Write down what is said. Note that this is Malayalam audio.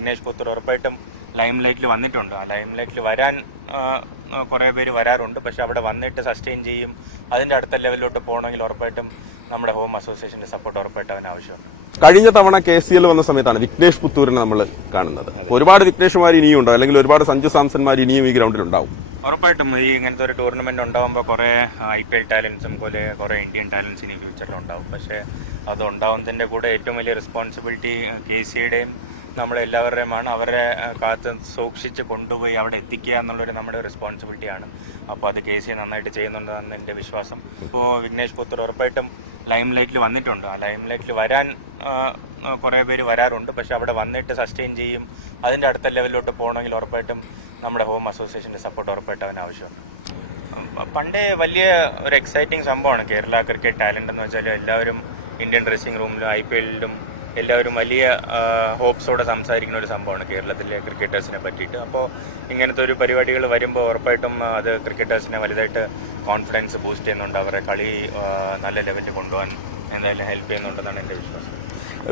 വിഘ്നേഷ് പുത്തൂർ ഉറപ്പായിട്ടും ലൈം ലൈറ്റിൽ വന്നിട്ടുണ്ട്. ആ ലൈം ലൈറ്റിൽ വരാൻ കുറേ പേര് വരാറുണ്ട്. പക്ഷെ അവിടെ വന്നിട്ട് സസ്റ്റെയിൻ ചെയ്യും അതിൻ്റെ അടുത്ത ലെവലിലോട്ട് പോകണമെങ്കിൽ ഉറപ്പായിട്ടും നമ്മുടെ ഹോം അസോസിയേഷൻ്റെ സപ്പോർട്ട് ഉറപ്പായിട്ട് അവന് ആവശ്യമാണ്. കഴിഞ്ഞ തവണ KCL വന്ന സമയത്താണ് വിഘ്നേഷ് പുത്തൂരിനെ നമ്മൾ കാണുന്നത്. ഒരുപാട് വിഘ്നേഷുമാർ ഇനിയും ഉണ്ടാവും, അല്ലെങ്കിൽ ഒരുപാട് സഞ്ജു സാംസൺമാർ ഇനിയും ഈ ഗ്രൗണ്ടിൽ ഉണ്ടാവും. ഉറപ്പായിട്ടും ഈ ഇങ്ങനത്തെ ഒരു ടൂർണമെന്റ് ഉണ്ടാകുമ്പോൾ കുറേ IPL ടാലൻസും പോലെ കുറേ ഇന്ത്യൻ ടാലൻസ് ഇനി ഫ്യൂച്ചറിൽ ഉണ്ടാവും. പക്ഷേ അത് ഉണ്ടാവുന്നതിൻ്റെ കൂടെ ഏറ്റവും വലിയ റെസ്പോൺസിബിലിറ്റി KCയുടെയും നമ്മളെല്ലാവരുടെയുമാണ്. അവരെ കാത്ത് സൂക്ഷിച്ച് കൊണ്ടുപോയി അവിടെ എത്തിക്കുക എന്നുള്ളൊരു നമ്മുടെ റെസ്പോൺസിബിലിറ്റിയാണ്. അപ്പോൾ അത് KC നന്നായിട്ട് ചെയ്യുന്നുണ്ടെന്നാണ് എൻ്റെ വിശ്വാസം. ഇപ്പോൾ വിഘ്നേഷ് പുത്തൂർ ഉറപ്പായിട്ടും ലൈം ലൈറ്റിൽ വന്നിട്ടുണ്ട്. ആ ലൈം ലൈറ്റിൽ വരാൻ കുറേ പേര് വരാറുണ്ട്. പക്ഷെ അവിടെ വന്നിട്ട് സസ്റ്റെയിൻ ചെയ്യും അതിൻ്റെ അടുത്ത ലെവലിലോട്ട് പോകണമെങ്കിൽ ഉറപ്പായിട്ടും നമ്മുടെ ഹോം അസോസിയേഷൻ്റെ സപ്പോർട്ട് ഉറപ്പായിട്ട് അവന് ആവശ്യമാണ്. പണ്ടേ വലിയ ഒരു എക്സൈറ്റിംഗ് സംഭവമാണ് കേരള ക്രിക്കറ്റ് ടാലൻ്റ് എന്ന് വെച്ചാൽ. എല്ലാവരും ഇന്ത്യൻ ഡ്രസ്സിംഗ് റൂമിലും IPLലും എല്ലാവരും വലിയ ഹോപ്സോടെ സംസാരിക്കുന്ന ഒരു സംഭവമാണ് കേരളത്തിലെ ക്രിക്കറ്റേഴ്സിനെ പറ്റിയിട്ട്. അപ്പോൾ ഇങ്ങനത്തെ ഒരു പരിപാടികൾ വരുമ്പോൾ ഉറപ്പായിട്ടും അത് ക്രിക്കറ്റേഴ്സിനെ വലുതായിട്ട് കോൺഫിഡൻസ് ബൂസ്റ്റ് ചെയ്യുന്നുണ്ട്. അവരെ കളി നല്ല ലെവലിൽ കൊണ്ടുപോകാൻ എന്തായാലും ഹെൽപ്പ് ചെയ്യുന്നുണ്ടെന്നാണ് എൻ്റെ വിശ്വാസം.